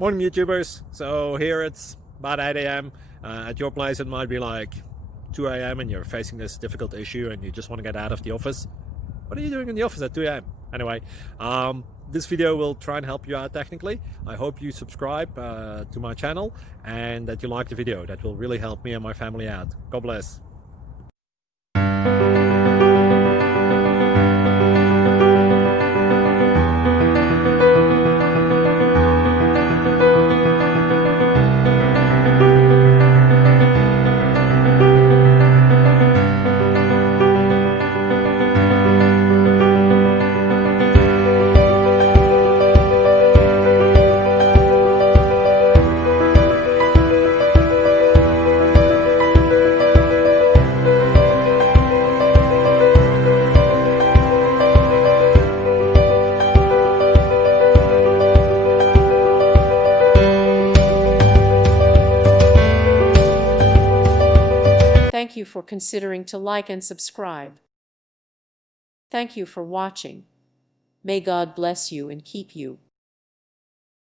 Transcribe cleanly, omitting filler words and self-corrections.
Morning YouTubers. So here it's about 8 a.m. At your place it might be like 2 a.m. and you're facing this difficult issue and you just want to get out of the office. What are you doing in the office at 2 a.m.? Anyway, this video will try and help you out technically. I hope you subscribe to my channel and that you like the video. That will really help me and my family out. God bless. Thank you for considering to like and subscribe. Thank you for watching. May God bless you and keep you.